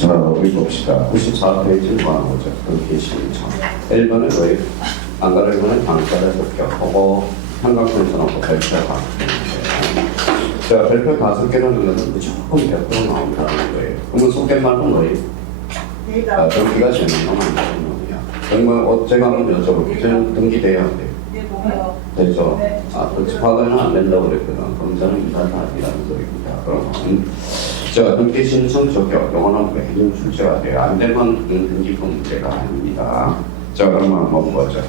자, 우리 봅시다. 94페이지 뭐하고죠? 등기 신청. 1번은 왜? 안 가려면 당사를 합격하고 한강선에서 놓고 별표가 자, 별표 5개는 넣으면 무조건 100% 나온다는 거예요. 그러면 속된말은 뭐예요? 등기가 되는 건 안 되는 거야. 그러면 제가 한번 여쭤볼게요. 등기돼야 돼요. 되죠? 복잡하게는 안 된다고 그랬거든. 그럼 저는 이사가 아니라는 소리입니다. 그러면 자, 등기 신청 적격, 요거는 매년 출제가 돼요. 안 되면 등기권 문제가 아닙니다. 자, 그러면 한번 보죠.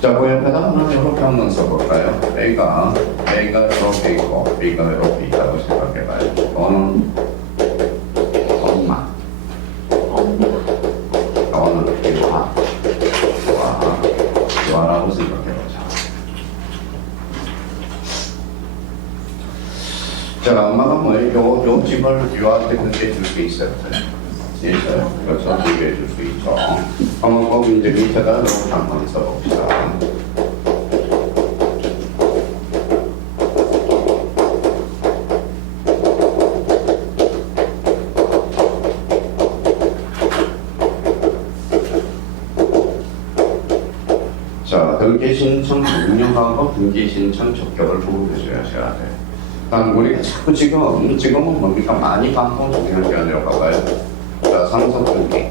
자, 그 옆에다 하나 이렇게 한번 써볼까요? A가 이렇게 있고, B가 이렇게 있다고 생각해봐요. 이거는 엄마, 이거는 유아라고 생각해보자. 자, 엄마가 뭐예요? 요 집을 유아한테 등기해 줄 수 있어요? 있어요. 그래서 등기해 줄 수 있죠. 한번 거기 이제 밑에다 이렇게 한번 써봅시다. 자, 등기 신청 명령하고 등기 신청 적격을 구분해줘야 돼. 그러니까 우리가 자꾸 지금은 뭡니까? 많이 방송 중요한 게 아니라 봐봐요. 자, 상속 등기.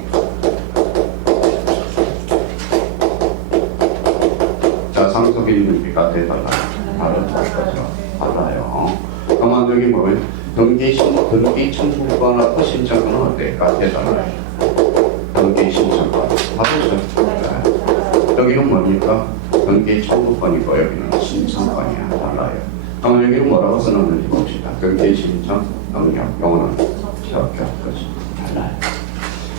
자, 상속인 등기가 대달라요. 달라요. 그러면 여기 뭐예요? 등기 청구권하고 신청권은 어때요? 대달라요. 등기 신청권. 다르죠? 여기는 뭡니까? 등기 청구권이고 여기는 신청권이야. 달라요. 그러면 여기는 뭐라고 써놨는지 봅시다. 등기 신청 능력, 요거는 적격, 그렇죠. 달라요.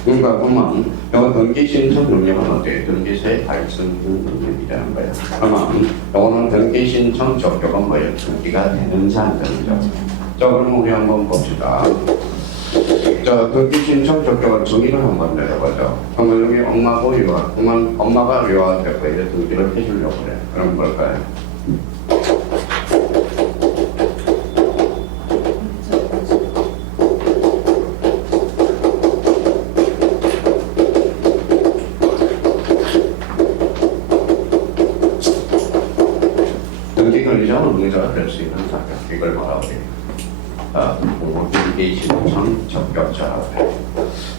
그러니까 보면 요거 등기 신청 능력은 어때요? 등기소에 발생 능력이라는 거예요. 그러면 요거는 등기 신청 적격은 뭐예요? 등기가 되는지 안 되는지. 자, 그럼 우리 한번 봅시다. 자, 등기 신청 적격을 정의를 한번 내려보죠. 그러면 여기 엄마고 유아, 그러면 엄마가 유아한테 등기를 해주려고 그래. 그럼 뭘까요? 등기 권리자 의무자가 될 수 있는 자격, 이걸 뭐라고 해요? 등기 신청 적격자라고 해요.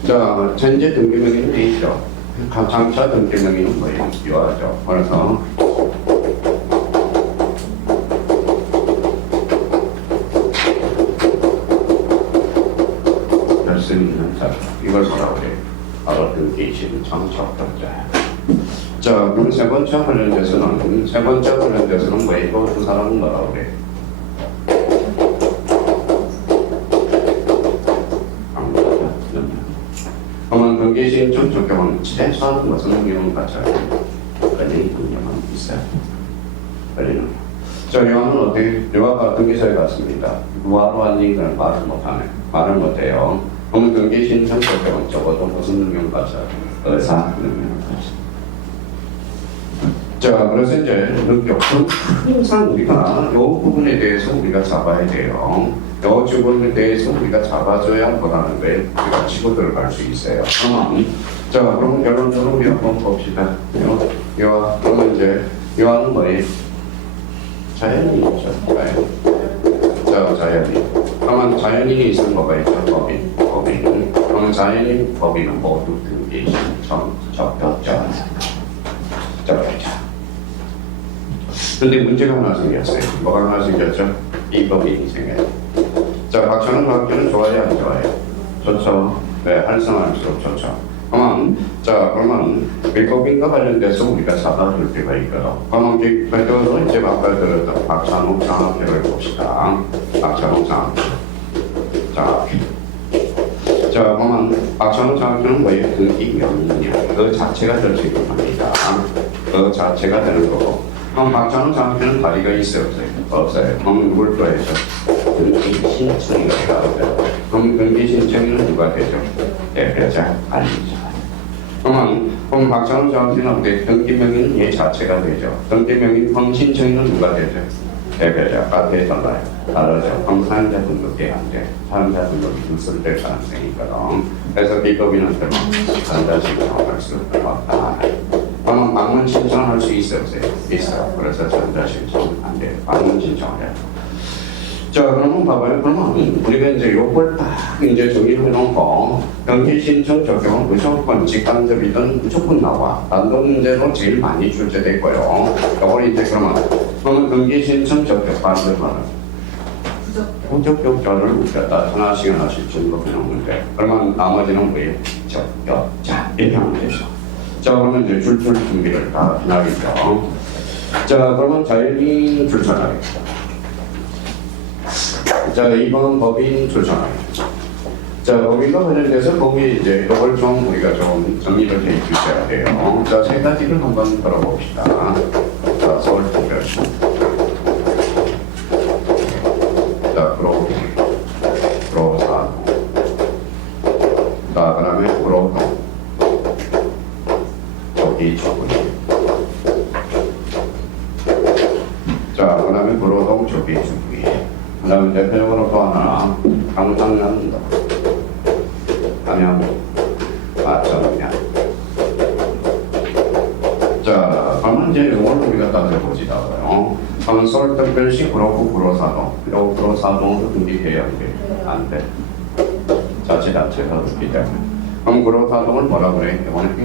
자, 전제 등기 명의는 돼 있죠. 장차 등기 명의는 뭐예요? 유아죠. 그래서 될 수 있는 자격, 이걸 뭐라고 해요? 바로 등기 신청 적격자예요. 자, 그럼 세 번째 관련돼서는 뭐예요? 두 사람은 뭐라고 그래요? 그러면 등기 신청 적격은 최소한 무슨 능력은 갖춰야 돼요? 권리 능력은 있어요. 권리는. 자, 요한은 어떻게? 요한가 등기소에 갔습니다. 뭐하러 왔는지는 말을 못하네. 말을 못해요. 그러면 등기 신청 적격은 적어도 무슨 능력을 갖춰야 돼요? 의사 능력을 갖춰야 자, 그래서 이제 능력은 항상 우리가 이 부분에 대해서 우리가 잡아야 돼요. 이 부분에 대해서 우리가 잡아줘야 보다는 거에 우리가 치고 들어갈 수 있어요. 그럼 결론적으로 우리 한번 봅시다. 그러면 이제 요한은 뭐예요? 자연인이죠. 자, 자연인. 그러면 자연인이 있으면 뭐가 있죠? 법인. 그러면 자연인, 법인은 모두 등기 신청 적격자. 근데 문제가 하나 생겼어요. 뭐가 하나 생겼죠? 이 법인이 생겨요. 자, 박찬호 과학자는 좋아요, 안 좋아요? 좋죠. 네, 활성화할수록 좋죠. 그러면 미법인과 관련돼서 우리가 잡아줄 필요가 있거든. 그러면 이제 아까 들었던 박찬호 장학회를 봅시다. 박찬호 장학회. 자, 그러면 박찬호 장학회는 뭐예요? 등기 명의냐? 그 자체가 될 수 있는 겁니다. 그 자체가 되는 거고. 그럼 박찬호 장학회는 다리가 있어요? 없어요. 그럼 누굴 줘야죠? 등기 신청이가 돼요. 그럼 등기 신청은 누가 되죠? 대표자 아니죠. 그럼 박찬호 장학회는 어때? 등기 명의는 얘 자체가 되죠. 등기 명의 신청은 누가 되죠? 대표자가 대달라요. 다르죠. 그럼 사용자 등록이 안 돼. 사용자 등록이 누설될 가능성이 있거든. 그래서 비법인한테는 사용자 신청할 수 없다. 그러면 방문 신청할 수 있어요, 없어요? 있어요. 그래서 사용자 신청 안 돼요. 방문 신청을 해요. 자, 그러면 봐봐요. 그러면 우리가 이제 요걸 딱 이제 정리를 해놓고 등기 신청 적용은 무조건 직간접이든 무조건 나와. 단독 문제로 제일 많이 출제됐고요. 요걸 이제 그러면 등기 신청 적용 반대말은 부적격자를 웃겼다. 하나씩 하나씩 등록해놓은 문제. 그러면 나머지는 뭐예요? 적격자. 이렇게 하면 되죠. 자, 그러면 이제 출출 준비를 다 해나겠죠. 자, 그러면 자율인 출전하겠다. 자, 2번 법인 출전하겠다. 자, 법인과 관련돼서 거기 이제 이걸 좀 우리가 좀 정리를 해 주셔야 돼요. 자, 세 가지를 한번 들어봅시다. 자, 서울특별시. 자, 구로사. 자, 그 다음에 구로동. 저기 저기. 자, 그 다음에 구로동 저기 저기. 그 다음에 대표적으로 또 하나 강상남도. 하면 맞췄냐. 자, 그러면 이제 이걸 우리가 따져보지다고요. 그러면 서울특별시 구로사동. 그리고 구로사동으로 등기해야 돼. 안 돼. 자치단체가 없기 때문에. 그럼 구로사동을 뭐라 그래? 이거는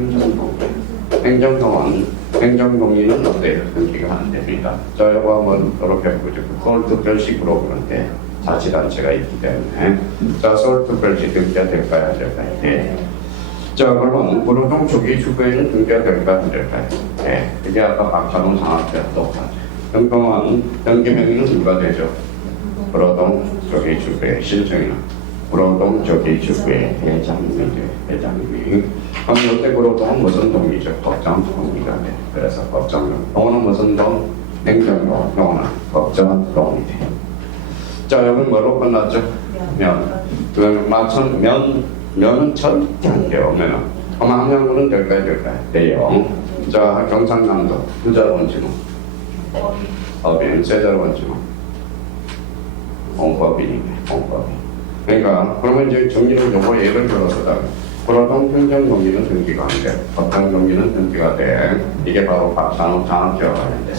행정동인. 행정동인은 어때요? 등기가 안 됩니다. 자, 이거 한번 이렇게 보죠. 서울특별시 구로구는데 자치단체가 있기 때문에. 자, 서울특별시 등기가 될까요? 안 될까요? 네. 자, 그러면 구로동 조기주거에는 등기가 될까요? 안 될까요? 네. 이게 아까 박찬호 상학회와 똑같아요. 그러면 등기명의는 누가 되죠? 구로동 조기주거의 실정이나 구로동 조기주거의 회장님이 돼요. 회장님이. 그럼 이때 구로동은 무슨 동이죠? 법정동이가 돼. 그래서 법정동. 동은 무슨 동? 행정동. 동은 법정동이 돼. 자, 여기 뭐로 끝났죠? 면. 면은 절대 안 돼요. 면은. 그럼 함양군은 될까요? 돼요. 자, 경상남도. 부자로 원지는 법인. 세자로 원지는 공법인이네. 공법인. 그러니까 그러면 이제 정리를 요거 예를 들어서 구로동 행정동기는 등기가 안 돼. 법정동기는 등기가 돼. 이게 바로 산업 장학제와 관련돼.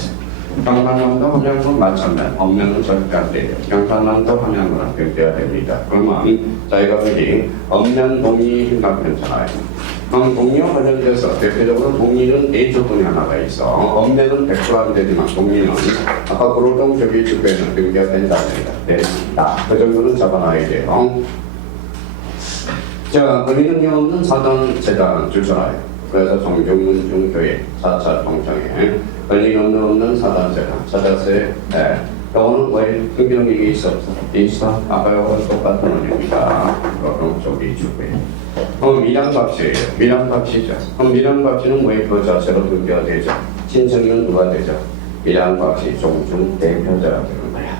경상남도 함양군 맞췄네. 엄면은 절대 안 돼요. 경상남도 함양군은 등기가 됩니다. 그러면 저희가 여기 엄면 동의 행각 괜찮아요. 그럼 동의와 관련돼서 대표적으로 동의는 A 조건이 하나가 있어. 엄면은 100% 안 되지만 동의는 아까 구로동 조기주거에는 등기가 된다. 된다. 그 정도는 잡아놔야 돼요. 자, 권위능력 없는 사전 재단 출전하여. 그래서 정경문중교회 4차 총청에 권위능력 없는 사전 재단 찾았어요. 네. 이거는 왜 등기능력이 있어? 있어. 아까 이거는 똑같은 원리입니다. 그럼 조기주거에. 그럼 밀양박씨예요. 밀양박씨죠. 그럼 밀양박씨는 왜 그 자체로 등기가 되죠? 신청인은 누가 되죠? 밀양박씨 종중 대표자가 되는 거야.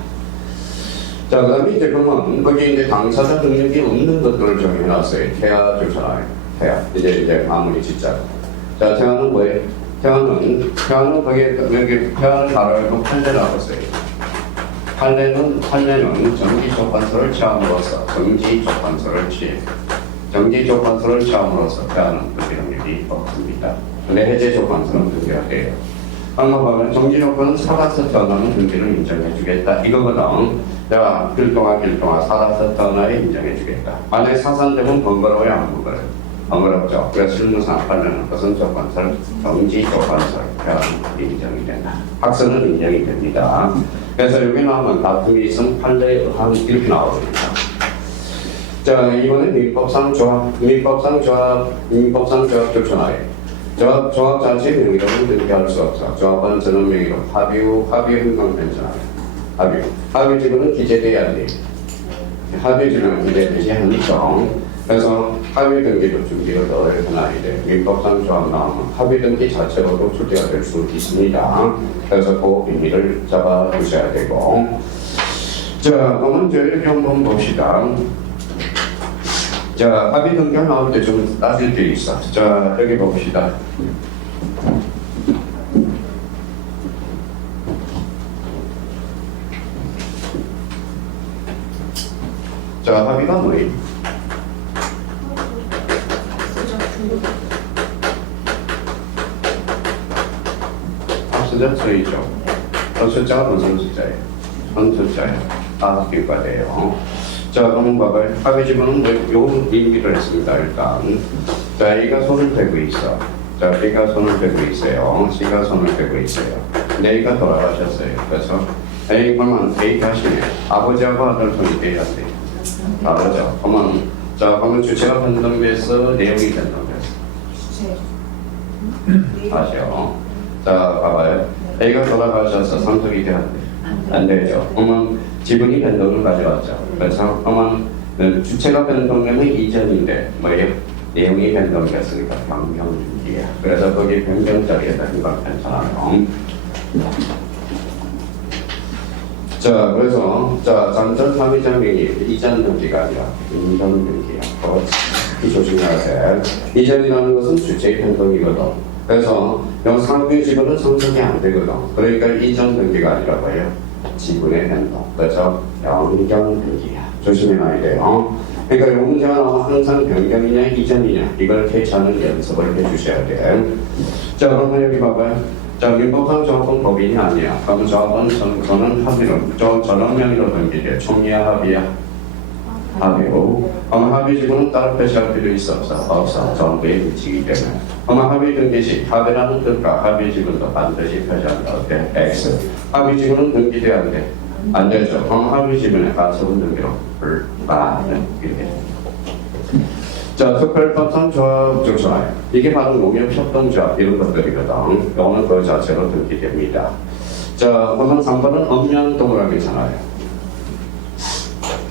자, 그 다음에 이제 그러면 거기 이제 당사자 능력이 없는 것들을 정해놨어요. 태아 출산하에. 태아. 이제 마무리 짓자. 자, 태아는 뭐예요? 태아는 거기에, 여기 태아를 바로 판례를 하겠어요. 판례는 정기조건서를 취함으로써 정기조건서를 취함으로써 태아는 등기 능력이 없습니다. 근데 해제조건서는 등기가 돼요. 방금 보면 정지조건은 살아서 태어나면 등기를 인정해주겠다. 이거거든. 자, 길동아 살아서 태어나에 인정해주겠다. 만약에 사산되면 번거로워요, 안 번거로워요? 번거롭죠. 그래서 실무상 판례는 것은 조건서를 정지조건서를 태어나면 인정이 된다. 학생은 인정이 됩니다. 그래서 여기 나오면 다툼이 있으면 판례에 의한 이렇게 나오거든요. 자, 이번에 민법상 조합 조천하에. 조합 자체의 명의로는 등기할 수 없어. 조합은 전원 명의로 합의 행동 괜찮아요. 합의지구는 기재돼야 돼. 합의지구는 기재되지 않죠. 그래서 합의 등기도 준비를 넣어야 해놔야 돼. 민법상 조합 나오면 합의 등기 자체로도 출제가 될 수 있습니다. 그래서 그 의미를 잡아 두셔야 되고. 자, 그러면 이제 이렇게 한번 봅시다. 자, 합의 등기가 나올 때 좀 따질 때 있어. 자, 여기 봅시다. 자, 합의가 뭐예요? 합수적 수이죠. 숫자가 무슨 숫자예요? 숫자예요. 합의가 돼요. 자, 그럼 봐봐요. 합의 지문은 요 얘기를 했습니다. 일단. 자, A가 손을 대고 있어. 자, B가 손을 대고 있어요. C가 손을 대고 있어요. A가 돌아가셨어요. 그래서 A 그러면 A 자신의 아버지하고 아들 손이 돼야 돼요. 다르죠. 그러면 주체가 변동돼서 내용이 변동됐어. 다시요. 자, 봐봐요. A가 돌아가셔서 상속이 돼야 돼. 안 되죠. 그러면 지분이 변동을 가져왔죠. 그래서 그러면 주체가 변동되면 이전인데 뭐예요? 내용이 변동됐으니까 변경이야. 그래서 거기 변경자리에다 이걸 괜찮아요. 자, 그래서 잠전 합의자 명의 이전 등기가 아니라 인정 등기야. 이 조심해야 돼. 이전이라는 것은 주체의 변동이거든. 그래서 상부의 지분은 상속이 안 되거든. 그러니까 이전 등기가 아니라 뭐예요? 지분의 변동. 그래서 변경 등기야. 조심해야 돼요. 그러니까 이 문제가 나오면 항상 변경이냐 이전이냐 이걸 캐치하는 연습을 해주셔야 돼. 자, 그러면 여기 봐봐요. 자, 민법상 조합은 법인이 아니야. 그럼 조합은 저는 합의로 저런 명의로 등기돼. 총리야 합의야? 합의고. 그럼 합의 지분은 따로 표시할 필요 있어 없어? 없어. 정부에 미치기 때문에. 그럼 합의 등기 시 합의라는 뜻과 합의 지분도 반드시 표시한다. 어때? X. 합의 지분은 등기돼야 안 돼? 안 되죠. 그럼 합의 지분의 가처분 등기로 불가능. 이렇게. 자, 특별법상 조합 조사요. 이게 바로 농협협동조합 이런 것들이거든. 이거는 그 자체로 등기됩니다. 자, 그러면 3번은 엄면 동그라미잖아요.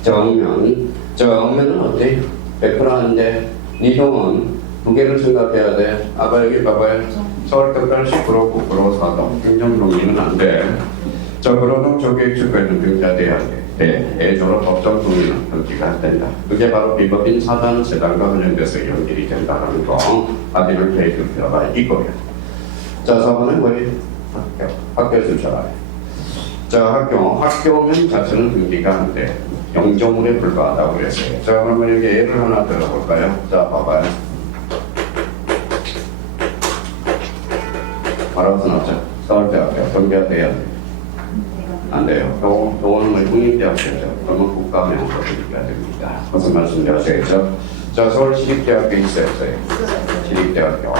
자, 엄면은 어때요? 100%인데 니동은 두 개를 생각해야 돼. 아까 여기 봐봐요. 서울특별시 10% 9% 사동 행정동의는 안 돼. 자, 그러면 저기축에는 등기돼야 돼. 애조로 법정 동의는 등기가 된다. 그게 바로 비법인 사단 재단과 관련돼서 연결이 된다는 거 확인을 해줄 필요가 있고요. 자, 4번은 뭐예요? 학교 주차라요. 자, 학교면 자체는 등기가 안 돼. 영종물에 불과하다고 그랬어요. 자, 그러면 여기 예를 하나 들어볼까요? 자, 봐봐요. 바로 나왔죠. 서울대학교 등기가 돼야 돼. 안 돼요. 요거는 뭐 국립대학교죠. 그러면 국가명으로 등기가 됩니다. 무슨 말씀드렸죠? 자, 서울시립대학교 있어요? 시립대학교.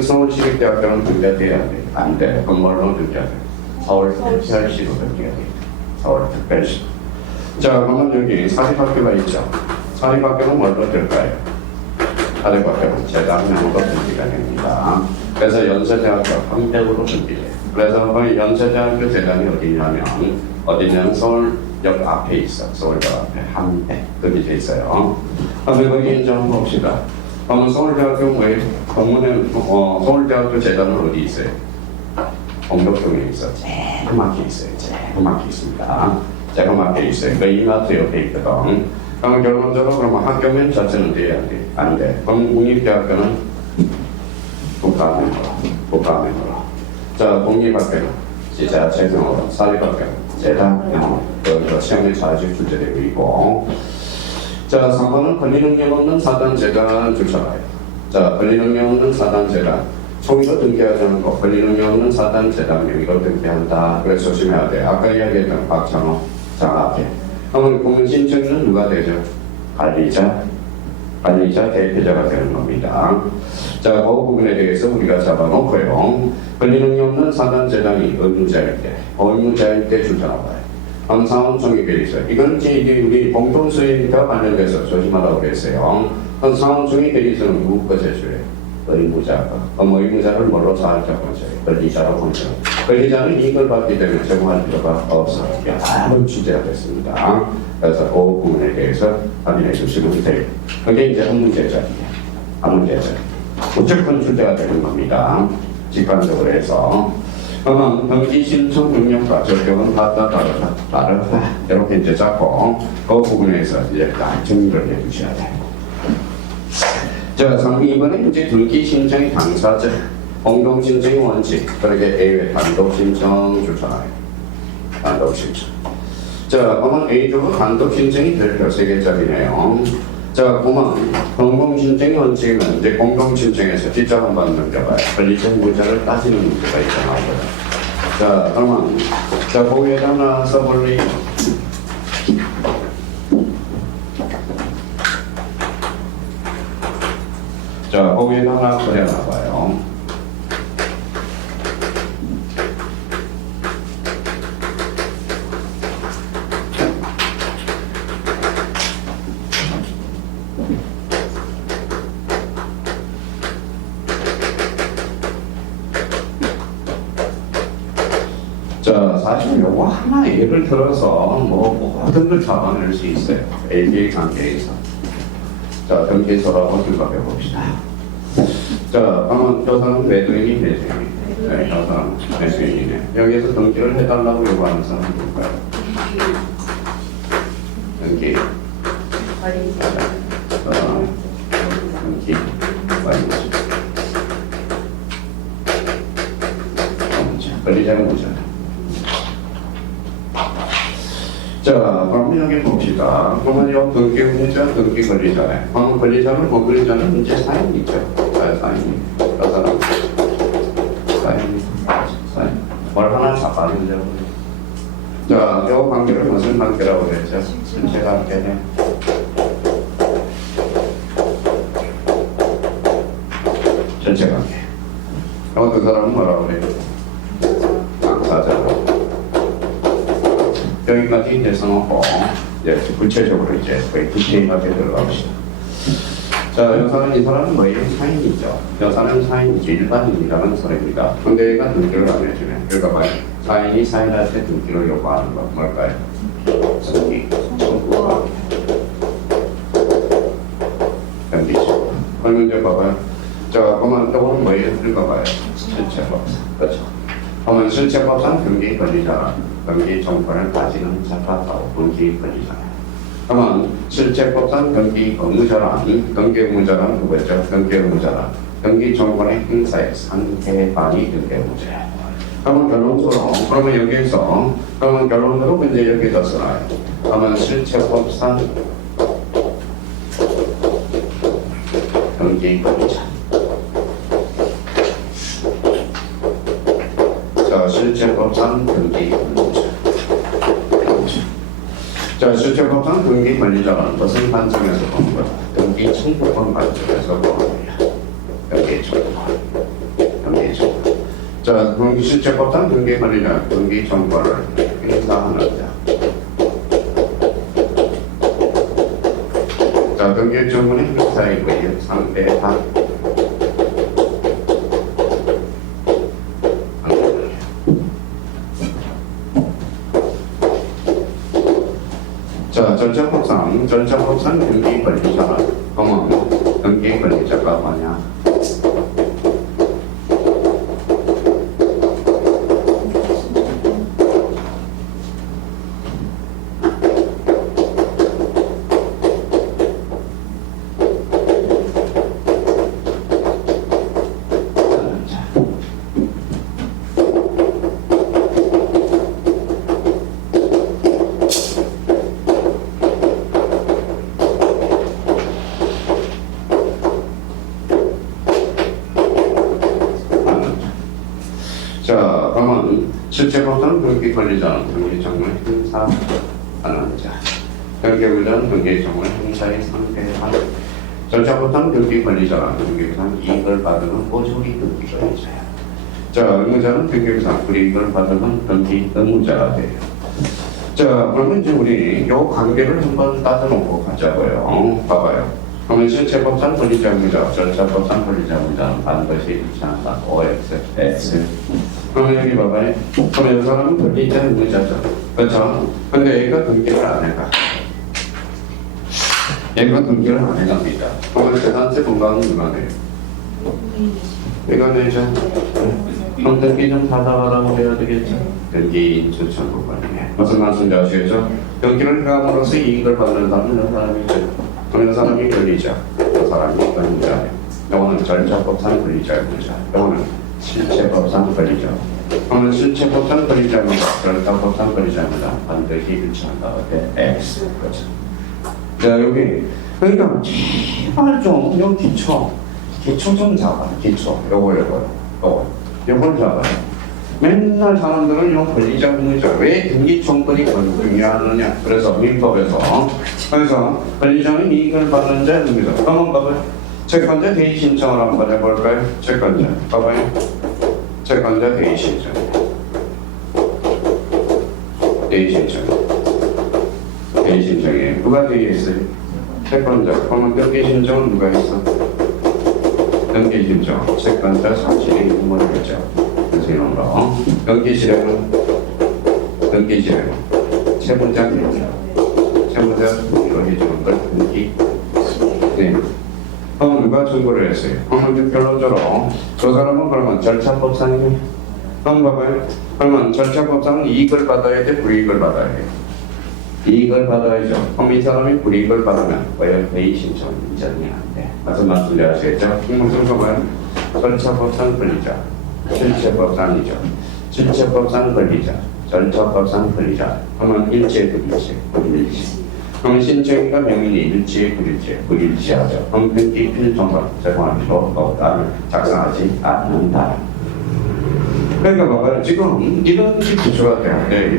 서울시립대학교는 등기가 돼야 돼. 안 돼. 그럼 뭘로 등기가 돼? 서울특별시로 등기가 돼. 서울특별시. 자, 그러면 여기 사립학교가 있죠. 사립학교는 뭘로 될까요? 사립학교는 재단명으로 등기가 됩니다. 그래서 연세대학교 한백으로 등기돼요. 그래서 그 연세대학교 재단이 어디냐면 서울역 앞에 있어. 서울역 앞에 한백 거기 돼 있어요. 그러면 거기 이제 한번 봅시다. 그러면 서울대학교 뭐예요? 서울대학교 재단은 어디 있어요? 공덕동에 있어. 조그맣게 있어요. 조그맣게 있습니다. 조그맣게 있어요. 그 이마트 옆에 있거든. 그러면 결론적으로 그러면 학교면 자체는 돼야 돼? 안 돼. 그럼 국립대학교는 국가명으로. 자, 공립학교는 지자체명으로, 사립학교는 재단명으로. 여기서 시험에 자주 출제되고 있고. 자, 3번은 권리능력 없는 사단재단 주차라요. 자, 권리능력 없는 사단재단. 총의로 등기하지 않고 권리능력 없는 사단재단 명의로 등기한다. 그래서 조심해야 돼. 아까 이야기했던 박찬호 장학회. 그러면 공문신청인은 누가 되죠? 관리자 대표자가 되는 겁니다. 자, 그 부분에 대해서 우리가 잡아놓고요. 권리능력 없는 사단재단이 의무자일 때 주장해봐요. 상원총회 결의서. 이건 이제 우리 공동수행과 관련돼서 조심하라고 그랬어요. 상원총회 결의서는 누구 거 제출해요? 의무자가. 의무자를 뭘로 사할자 본쳐요? 권리자로 본쳐요. 권리자는 이익을 받기 때문에 제공할 필요가 없어요. 여러 취재가 됐습니다. 그래서 그 부분에 대해서 확인해 주시면 돼요. 그게 이제 한 문제죠. 무조건 출제가 되는 겁니다. 직관적으로 해서. 그러면 등기 신청 능력과 적용은 다르다. 이렇게 이제 잡고 그 부분에서 이제 다 정리를 해 주셔야 돼요. 자, 2번은 이제 등기 신청의 당사자, 공동 신청의 원칙, 그러게 예외 단독 신청 주잖아요. 단독 신청. 자, 그러면 A조가 단독 신청이 될 13개짜리네요. 자, 그러면 공공신청의 원칙은 이제 공공신청에서 뒷자만 받는 경우에 권리적 문제를 따지는 문제가 있잖아요. 자, 그러면 자, 거기에다 하나 써볼래요? 자, 거기에다 하나 그려놔봐요. 자, 사실 요거 하나 예를 들어서 뭐 모든 걸 잡아낼 수 있어요. ABA 관계에서. 자, 등기소라고 생각해 봅시다. 자, 그러면 저 사람은 매도인이 매수인이. 네, 저 사람은 매수인이네. 여기에서 등기를 해달라고 요구하는 사람은 누굴까요? 등기. 등기. 권리자가 뭐잖아요. 자, 그럼 여기 봅시다. 그러면 이 등기 의무자, 등기 권리자네. 그럼 권리자는 뭐 권리자는 이제 사인이죠. 사인이. 저 사람. 사인. 뭘 하나 잡아내려고. 자, 이 관계를 무슨 관계라고 그랬죠? 전체 관계네. 전체 관계. 그 사람은 뭐라고 그래요? 당사자. 여기까지 대성하고 이제 구체적으로 이제 거의 디테일하게 들어갑시다. 자, 이 사람은 뭐예요? 사인이죠. 여사는 사인이지 일반인이라는 사람입니다. 근데 얘가 등기를 안 해주네. 그러니까 뭐예요? 사인이 사인할 때 등기를 요구하는 건 뭘까요? 등기 청구가 견디죠. 그러면 이제 봐봐요. 자, 그러면 이거는 뭐예요? 읽어봐요. 실체법상. 그렇죠. 그러면 실체법상 등기 권리자라. 등기 정권을 가지는 자가 바로 등기 권리자예요. 그러면 실체법상 등기 의무자란 등기 의무자란 누구였죠? 등기 의무자란 등기 정권의 행사의 상대방이 등기 의무자예요. 그러면 결론적으로 그러면 여기에서 그러면 결론적으로 이제 여기다 써놔요. 그러면 실체법상 등기 권리자. 자, 실체법상 등기 권리자. 자, 실체법상 등기 권리자라는 것은 관점에서 보는 거다. 등기 청구권 관점에서 보는 거야. 등기 청구권. 등기 청구권. 자, 등기 실체법상 등기 권리자, 등기 청구권을 행사하는 자. 자, 등기 청구는 행사이고요. 상대방. 자, 전자법상 등기 권리자가 그러면 등기 권리자가 뭐냐? 자, 그러면 실체법상 등기 권리자는 등기 정을 행사하는 자. 등기 의무자는 등기 정을 행사의 상대방. 전자법상 등기 권리자는 등기상 이익을 받으는 보조기 등기 권리자야. 자, 의무자는 등기상 불이익을 받으는 등기 의무자가 돼요. 자, 그러면 이제 우리 이 관계를 한번 따져놓고 가자고요. 봐봐요. 그러면 실체법상 권리자 의무자, 전자법상 권리자 의무자는 반드시 일치한다. OX, X. 그러면 여기 봐봐요. 그러면 이 사람은 권리자 의무자죠. 그렇죠? 근데 얘가 등기를 안 해가. 얘가 등기를 안 해갑니다. 그러면 재산세 분과는 누가 돼요? 이거 내죠. 그럼 등기 좀 받아가라고 해야 되겠죠? 등기인 추천권이네. 무슨 말씀인지 아시겠죠? 등기를 해감으로써 이익을 받는 사람은 이 사람이죠. 그런 사람이 권리자, 그 사람이 권리자예요. 이거는 절차법상 권리자의 권리자, 이거는 실체법상 권리자. 그러면 실체 법상 권리자입니다. 절차 법상 권리자입니다. 반드시 일치한다. 어때? X. 그렇죠. 자, 여기. 그러니까, 제발 좀, 요 기초 좀 잡아요. 기초. 요걸 잡아요. 맨날 사람들은 요 권리자 의무자. 왜 등기청권이 중요하느냐. 그래서 민법에서. 그래서 권리자는 이익을 받는 자 의무자. 한번 봐봐요. 채권자 대의 신청을 한번 해볼까요? 채권자. 봐봐요. 채권자 대의 신청. 대의 신청에 누가 대의 있어요? 채권자. 그러면 등기 신청은 누가 있어? 등기 신청. 채권자 사실이 의무자죠. 그래서 이런 거. 등기 실행은 채무자 이로 해주는 걸 등기. 네. 그럼 누가 청구를 했어요? 그러면 결론적으로 저 사람은 그러면 절차법상이네. 그럼 봐봐요. 그러면 절차법상은 이익을 받아야 돼, 불이익을 받아야 돼? 이익을 받아야죠. 그럼 이 사람이 불이익을 받으면 왜 대의 신청 인정이 안 돼? 무슨 말씀인지 아시겠죠? 무슨 봐봐요. 절차법상 권리자, 실체법상이죠. 실체법상 권리자, 절차법상 권리자. 그러면 일체, 불일체. 그럼 신청인과 명인이 일치에 불일치하죠. 그럼 등기 필정과 제공하기로 작성하지 않는다. 그러니까 봐봐요. 지금 이런 기초가 돼야 돼.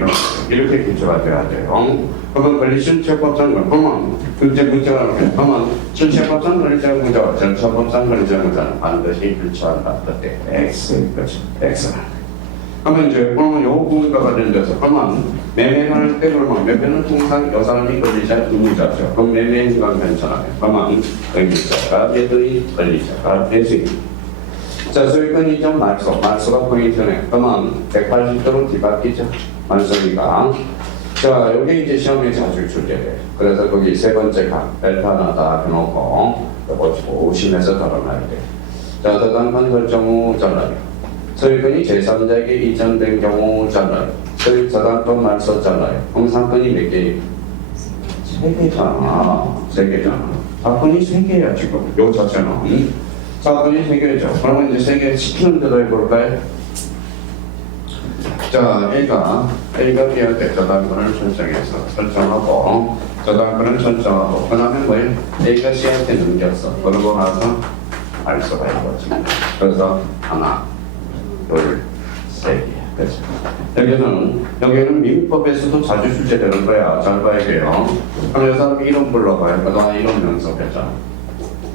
이렇게 기초가 돼야 돼요. 그러면 권리 실체법상 그러면 문제가 나오면 그러면 실체법상 권리자 의무자와 절차법상 권리자 의무자는 반드시 일치한다. 그때 X 그렇죠. X. 그러면 이제 그러면 요 부분과 관련돼서 그러면 매매를 할 때 그러면 매매는 통상 여사람이 권리자 의무자죠. 그럼 매매 행위가 괜찮아요. 그러면 의무자가 매도인 권리자가 대수인. 자, 소유권이 좀 말소가 포인트네. 그러면 180도로 뒤바뀌죠. 말소기가. 자, 여기 이제 시험에 자주 출제돼요. 그래서 거기 세 번째 각 벨트 하나 다 해놓고 보시고 오심에서 덜어놔야 돼. 자, 저당판 설정 후 잘라요. 소유권이 제3자에게 이전된 경우 잘라요. 저당권 말소 잘라요. 그럼 사건이 몇 개? 3개잖아. 3개잖아. 사건이 3개야 지금. 요 자체는. 사건이 3개죠. 그러면 이제 3개 시키는 대로 해볼까요? 자, A가 B한테 저당권을 설정하고 저당권을 설정하고 그 다음에 뭐예요? A가 C한테 넘겼어. 그러고 나서 말소가 이루어지. 그래서 하나, 둘, 세 개. 그렇죠. 여기는 민법에서도 자주 출제되는 거야. 잘 봐야 돼요. 그럼 이 사람이 이름 불러봐요. 그동안 이름 연습했잖아.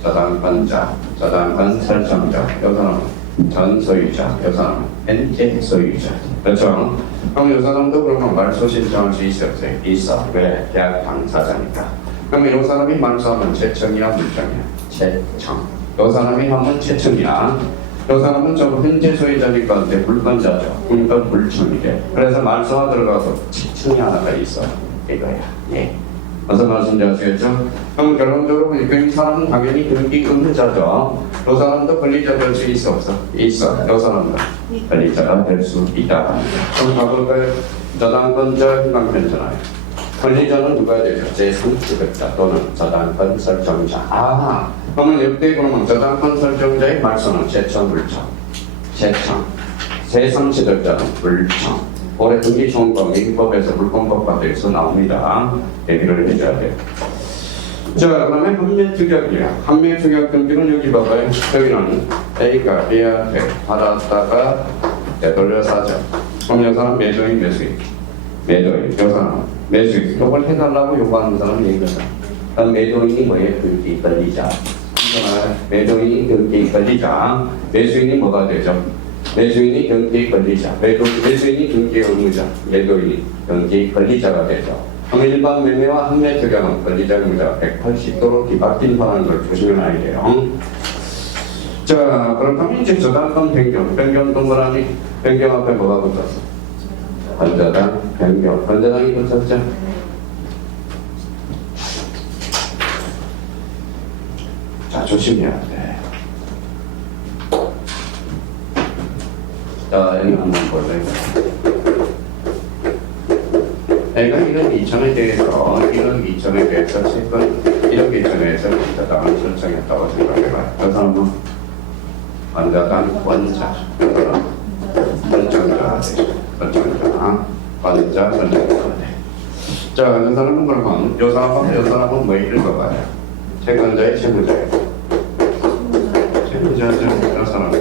저당권자, 저당권 설정자, 이 사람은 전 소유자, 이 사람은 현재 소유자. 그렇죠? 그럼 이 사람도 그러면 말소 신청할 수 있어요? 있어. 왜? 계약 당사자니까. 그럼 이 사람이 말소하면 채청이야, 물청이야? 채청. 이 사람이 하면 채청이야. 이 사람은 저 현재 소유자니까 물권자죠. 그러니까 물청이래. 그래서 말소가 들어가서 채청이 하나가 있어요. 이거야. 예. 무슨 말씀인지 아시겠죠? 그럼 결론적으로 이 사람은 당연히 등기 의무자죠. 이 사람도 권리자 될 수 있어 없어? 있어. 이 사람도 권리자가 될 수 있다. 그럼 가볼까요? 저당권자 희망편잖아요. 권리자는 누가 되죠? 제3취득자 또는 저당권 설정자. 그러면 이때 그러면 저당권 설정자의 말소는 채청, 물청. 채청. 제3취득자는 물청. 올해 등기소원법, 민법에서 물권법 과정에서 나옵니다. 얘기를 해줘야 돼요. 자, 그다음에 판매특약이야. 판매특약 등기는 여기 봐봐요. 여기는 A가 B한테 받았다가 되돌려서 하죠. 그럼 이 사람 매도인, 매수인. 매도인, 이 사람 매수인. 이걸 해달라고 요구하는 사람이 얘기하죠. 그럼 매도인이 뭐예요? 등기 권리자. 매도인이 등기 권리자. 매수인이 뭐가 되죠? 매수인이 등기 권리자, 매수인이 등기 의무자, 매도인이 등기 권리자가 되죠. 그럼 일반 매매와 판매 특약은 권리자 의무자가 180도로 뒤바뀐 걸 조심해놔야 돼요. 자, 그렇다면 이제 저당권 변경 동그라미 변경 앞에 뭐가 붙었어? 권저당 변경. 권저당이 붙었죠? 자, 조심해야 돼. 자, 여기 한번 볼래요. 내가 1억 2천에 대해서 1억 2천에 대해서 채권 1억 2천에 대해서 권자당을 설정했다고 생각해봐요. 그 사람은 권자당 권자, 권자자 되죠. 건자, 건자, 건자. 자, 이 사람은 그러면 이 사람은 뭐 읽어봐요? 채권자의 채무자예요. 채무자죠. 이 사람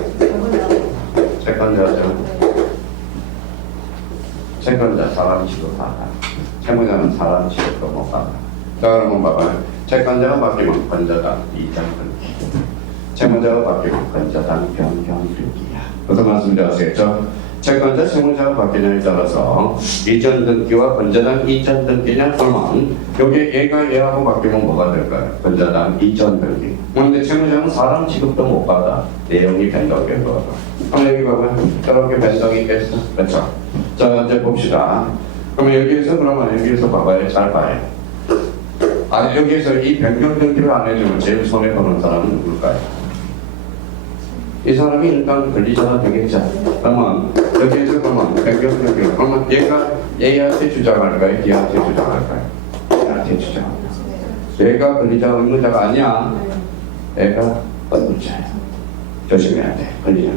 채권자죠. 채권자 사람 취급하다. 채무자는 사람 취급도 못 받아. 자, 그러면 봐봐요. 채권자가 바뀌면 건자당 이전 등기. 채무자가 바뀌면 건자당 변경 등기야. 무슨 말씀인지 아시겠죠? 채권자, 채무자가 바뀌냐에 따라서 이전 등기와 건자당 이전 등기냐 그러면 여기에 얘가 얘하고 바뀌면 뭐가 될까요? 건자당 이전 등기. 그런데 채무자는 사람 취급도 못 받아. 내용이 변동되고. 그럼 여기 봐봐요. 저렇게 변동이 있겠어? 그렇죠? 자, 이제 봅시다. 그러면 여기에서 봐봐요. 잘 봐요. 여기에서 이 변경 등기를 안 해주면 제일 손해보는 사람은 누굴까요? 이 사람이 일단 권리자가 되겠죠. 그러면 여기에서 그러면 변경 등기를 그러면 얘한테 주장할까요? 얘한테 주장할까요? 얘한테 주장합니다. 얘가 권리자 의무자가 아니야. 얘가 의무자야. 조심해야 돼. 권리자.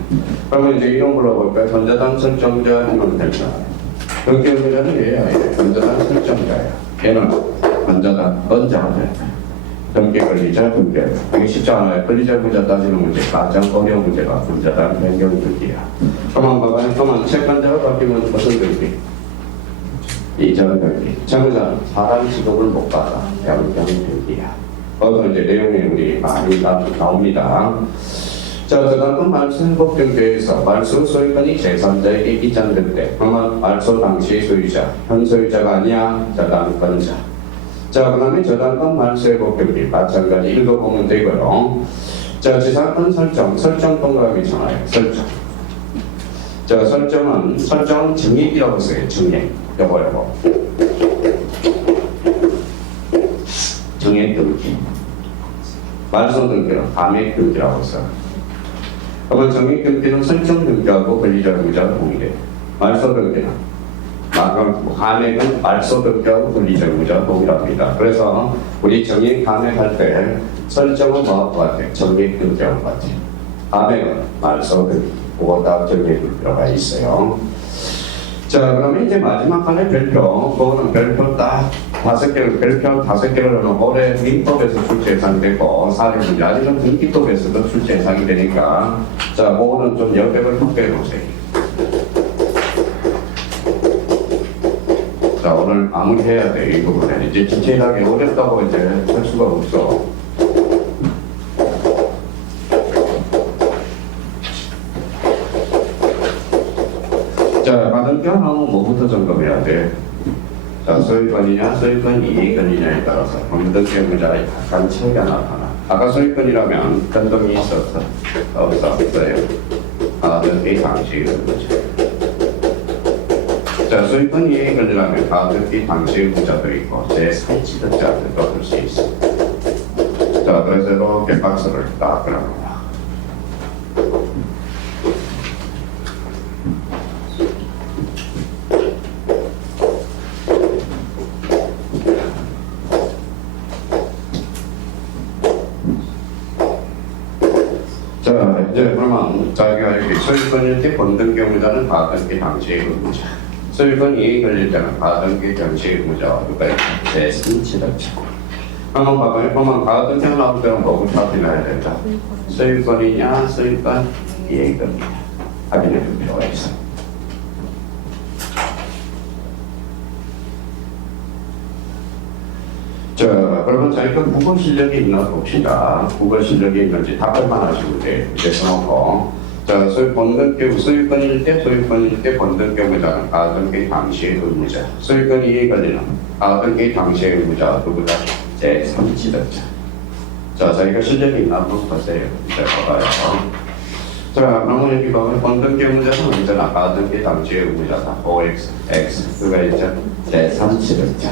그러면 이제 이런 걸로 볼까요? 건자당 설정자 하면 될까? 등기 의무자는 얘야. 건자당 설정자야. 얘는 건자당 권자가 될까? 등기 권리자 등기. 이게 쉽지 않아요. 권리자 의무자 따지는 문제 가장 어려운 문제가 건자당 변경 등기야. 그만 봐봐요. 그만 채권자가 바뀌면 무슨 등기? 이전 등기. 채무자는 사람 취급을 못 받아. 변경 등기야. 거기서 이제 내용이 우리 많이 나옵니다. 자, 그 다음은 말소회복 등기에서 말소 소유권이 제3자에게 이전될 때 그러면 말소 당시 소유자, 현 소유자가 아니야. 저당권자. 자, 그 다음에 저당권 말소회복 등기 마찬가지 읽어보면 되고요. 자, 지상권 설정 동그라미잖아요. 설정. 자, 설정은 증액이라고 써요. 증액. 요거. 증액 등기. 말소 등기는 감액 등기라고 써요. 그러면 정액 등기는 설정 등기하고 권리자 의무자가 동일해요. 말소 등기는 감액은 말소 등기하고 권리자 의무자가 동일합니다. 그래서 우리 정액 감액할 때 설정은 뭐하고 같아요? 정액 등기하고 같아요. 감액은 말소 등기. 그거 다 정액 등기가 있어요. 자, 그러면 이제 마지막 하나의 별표. 그거는 별표 딱 5개를, 별표 5개를 하면 올해 민법에서 출제 예상이 되고, 사례 문제, 아니면 등기법에서도 출제 예상이 되니까, 자, 그거는 좀 여백을 확대해 놓으세요. 자, 오늘 마무리해야 돼, 이 부분에. 이제 디테일하게 어렵다고 이제 할 수가 없어. 자, 받은 게 하나는 뭐부터 점검해야 돼? 자, 소유권이냐, 소유권 이익권이냐에 따라서 변동의 의무자가 약간 차이가 나타나. 아까 소유권이라면 변동이 있었어? 없었어요. 가등기 당시 의무자. 자, 소유권 이익권이라면 가등기 당시 의무자도 있고 제3취득자들도 할 수 있어. 자, 그래서 이렇게 박스를 딱 그려놓아. 이제 그러면 자기가 여기 소유권일 때 변동기 의무자는 가등기 당시의 의무자, 소유권 이익 권리자는 가등기 당시의 의무자와 누가 제3취득자. 한번 봐봐요. 그러면 가등기가 나올 때는 뭐부터 확인해야 될까? 소유권이냐, 소유권 이익 권리냐 확인해 줄 필요가 있어. 자, 그러면 저희가 국어 실력이 있나 봅시다. 국어 실력이 있는지 답을만 하시면 돼요. 이제 써놓고. 자, 소유권일 때 변동기 의무자는 가등기 당시의 의무자. 소유권 이익 권리는 가등기 당시의 의무자 누구다? 제3취득자. 자, 저희가 실력이 있나 한번 보세요. 이제 봐봐요. 자, 그러면 여기 보면 변동기 의무자는 언제나 가등기 당시의 의무자다. OX, X. 그가 이제 제3취득자.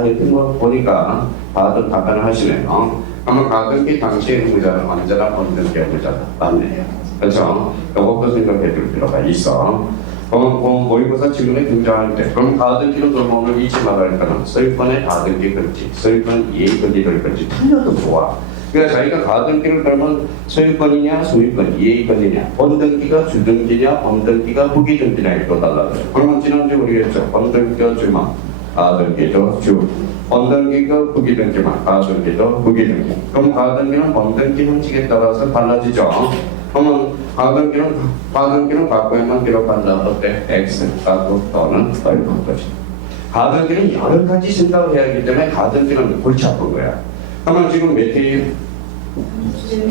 여기 뭐 보니까 다들 답변을 하시네요. 그러면 가등기 당시의 의무자는 언제나 변동기 의무자다. 맞네요. 그렇죠? 이것도 생각해 줄 필요가 있어. 그럼 모의고사 지문에 등장할 때, 그럼 가등기는 그럼 오늘 잊지 말아야 할까는 소유권의 가등기 건지, 소유권 이익 권리를 건지 틀려도 좋아. 그러니까 자기가 가등기를 그러면 소유권이냐 소유권, 이해권이냐, 본등기가 주등기냐 범등기가 후기등기냐에 또 달라져요. 그러면 지난주에 우리가 했죠. 본등기가 주만, 가등기도 주. 본등기가 후기등기만, 가등기도 후기등기. 그럼 가등기는 범등기 형식에 따라서 달라지죠. 그러면 가등기는 과거에만 기록한다. 어때? X, 과거 또는 얼마 것이. 가등기는 여러 가지 생각을 해야 하기 때문에 가등기는 골치 아픈 거야. 그러면 지금 몇 회예요?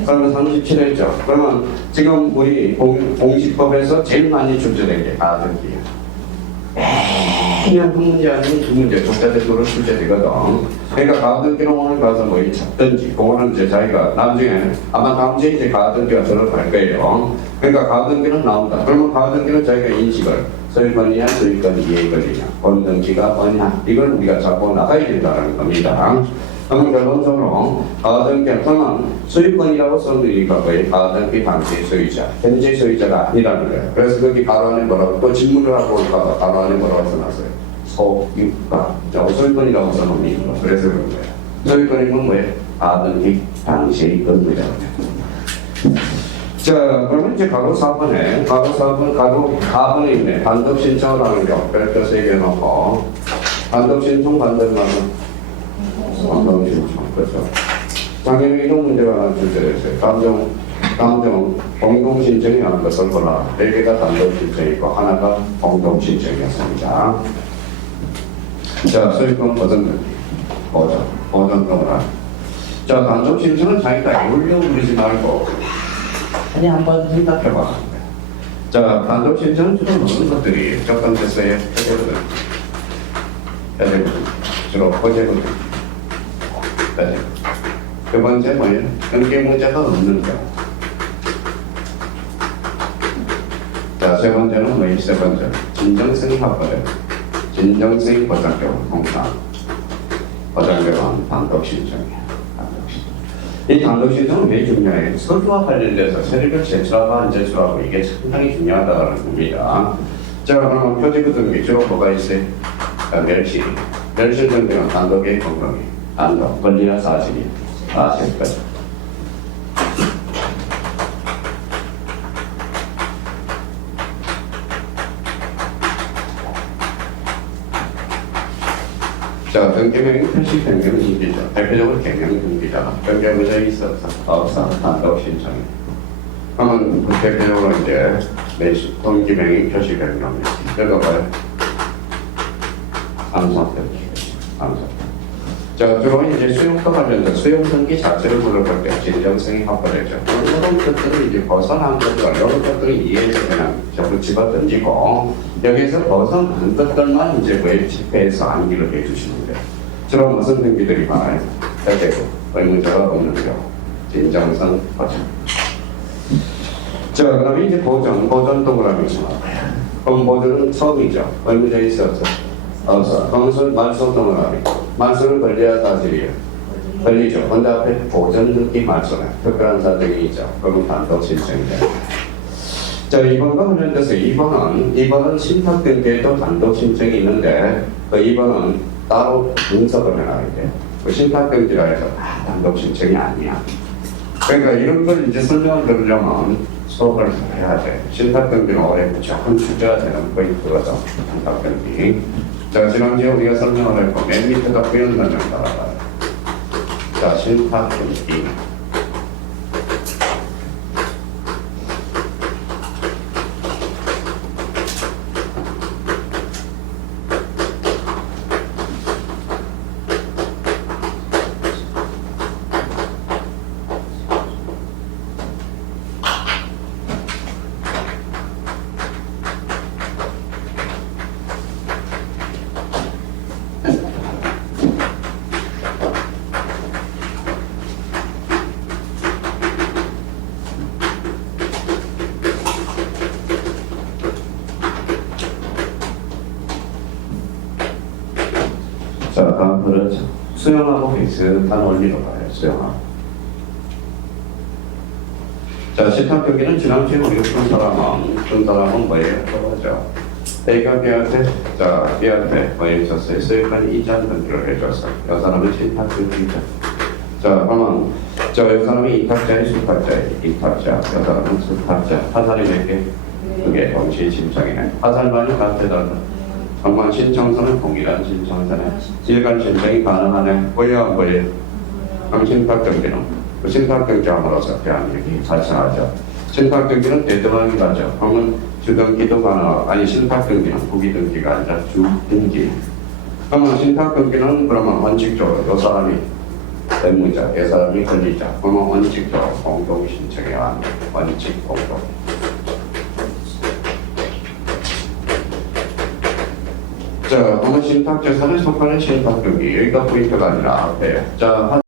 그러면 37회죠. 그러면 지금 우리 공시법에서 제일 많이 출제된 게 가등기예요. 그냥 한 문제 아니면 두 문제 독자적으로 출제되거든. 그러니까 가등기는 오늘 가서 뭐 찾든지 그거는 이제 자기가 나중에 아마 다음 주에 이제 가등기가 졸업할 거예요. 그러니까 가등기는 나온다. 그러면 가등기는 자기가 인식을 소유권이냐 소유권 이해권이냐 본등기가 뭐냐 이걸 우리가 잡고 나가야 된다는 겁니다. 그럼 결론적으로 가등기 그러면 소유권이라고 써놓으니까 거의 가등기 당시 소유자 현재 소유자가 아니라는 거예요. 그래서 거기 바로 안에 뭐라고 또 질문을 하고 올까봐 바로 안에 뭐라고 써놨어요. 소유가 소유권이라고 써놓으니까 그래서 그런 거예요. 소유권이면 뭐예요? 가등기 당시의 의무자. 자, 그러면 이제 가로 4번에, 가로 4번에 있네. 단독 신청을 하는 경우, 별도 3개 놓고, 단독 신청 반대말은 단독 신청, 그렇죠. 작년에 이런 문제가 하나 출제됐어요. 감정, 공동 신청이 하는 것을 골라. 4개가 단독 신청이고, 하나가 공동 신청이었습니다. 자, 소유권 보전 동그라. 자, 단독 신청은 자기가 애울려 부리지 말고, 아니 한번 생각해봐. 자, 단독 신청은 주로 모든 것들이 첫 번째 서에 표제거든. 주로 표제거든. 두 번째 뭐예요? 연계 문제가 없는 거. 자, 세 번째는 뭐예요? 세 번째 진정성 확보래. 진정성 보장교원 통상. 보장교원 단독 신청이야. 이 단독 신청은 왜 중요해요? 서류와 관련돼서 서류를 제출하고 안 제출하고 이게 상당히 중요하다는 겁니다. 자, 그럼 표지구 등기 주로 뭐가 있어요? 멸실 등기는 단독의 공동이 단독, 권리나 사실이 사실까지. 자, 등기명이 표시 변경 등기죠. 대표적으로 개명 등기잖아. 변경 의사가 있어서 없어 단독 신청이. 그러면 대표적으로 이제 등기명이 표시 변경입니다. 이거 뭐예요? 암선 등기. 자, 주로 이제 수용과 관련된 수용 등기 자체를 물어볼 때 진정성이 확보되죠. 이런 것들을 이제 벗어난 것들, 이런 것들을 이해해서 그냥 전부 집어 던지고 여기에서 벗어난 것들만 이제 뭐에 집회해서 암기를 해주시는 거예요. 주로 무슨 등기들이 많아요? 대대고 의무자가 없는 경우, 진정성 보전. 자, 그다음에 이제 보전 동그라미 있습니다. 그럼 보전은 처음이죠. 의무자 있어서 없어. 검술 말소 동그라미. 말소는 권리와 사실이에요. 권리죠. 근데 앞에 보전 등기 말소는 특별한 사정이 있죠. 그러면 단독 신청이다. 자, 2번과 관련돼서 2번은 신탁 등기에도 단독 신청이 있는데 그 2번은 따로 분석을 해놔야 돼요. 그 신탁 등기라 해서 단독 신청이 아니야. 그러니까 이런 걸 이제 설명을 들으려면 수업을 해야 돼. 신탁 등기는 올해 무조건 출제가 되는 포인트거든. 신탁 등기. 자, 지난주에 우리가 설명을 했고 맨 밑에다 부연문을 따라가요. 자, 신탁 등기. 자, 다음으로 수용하고 비슷한 원리로 가요. 수용하고. 자, 신탁 경기는 지난주에 우리가 푼 사람은 뭐예요? 그거죠. A가 B한테, 자, B한테 뭐에 있었어요? 수익관이 이전 등기를 해줬어. 이 사람은 신탁 등기죠. 자, 자, 그러면 이 사람이 이탁자의 수탁자의 이탁자, 이 사람은 수탁자. 화살이 몇 개? 두 개. 동시에 신청이네. 화살만이 같다다. 정말 신청서는 동일한 신청서네. 일간 신청이 가능하네. 보여 안 보여? 그럼 신탁경비는 그 신탁경비함으로써 대한 얘기 발생하죠. 신탁경비는 대등하게 가죠. 그러면 주등기도 가능하고 아니 신탁경비는 부기등기가 아니라 주등기. 그러면 신탁경비는 그러면 원칙적으로 이 사람이 대무자, 이 사람이 권리자. 그러면 원칙적으로 공동 신청해야 합니다. 원칙 공동. 자, 그러면 신탁재산을 속하는 신탁경비. 여기가 포인트가 아니라 앞에. 자,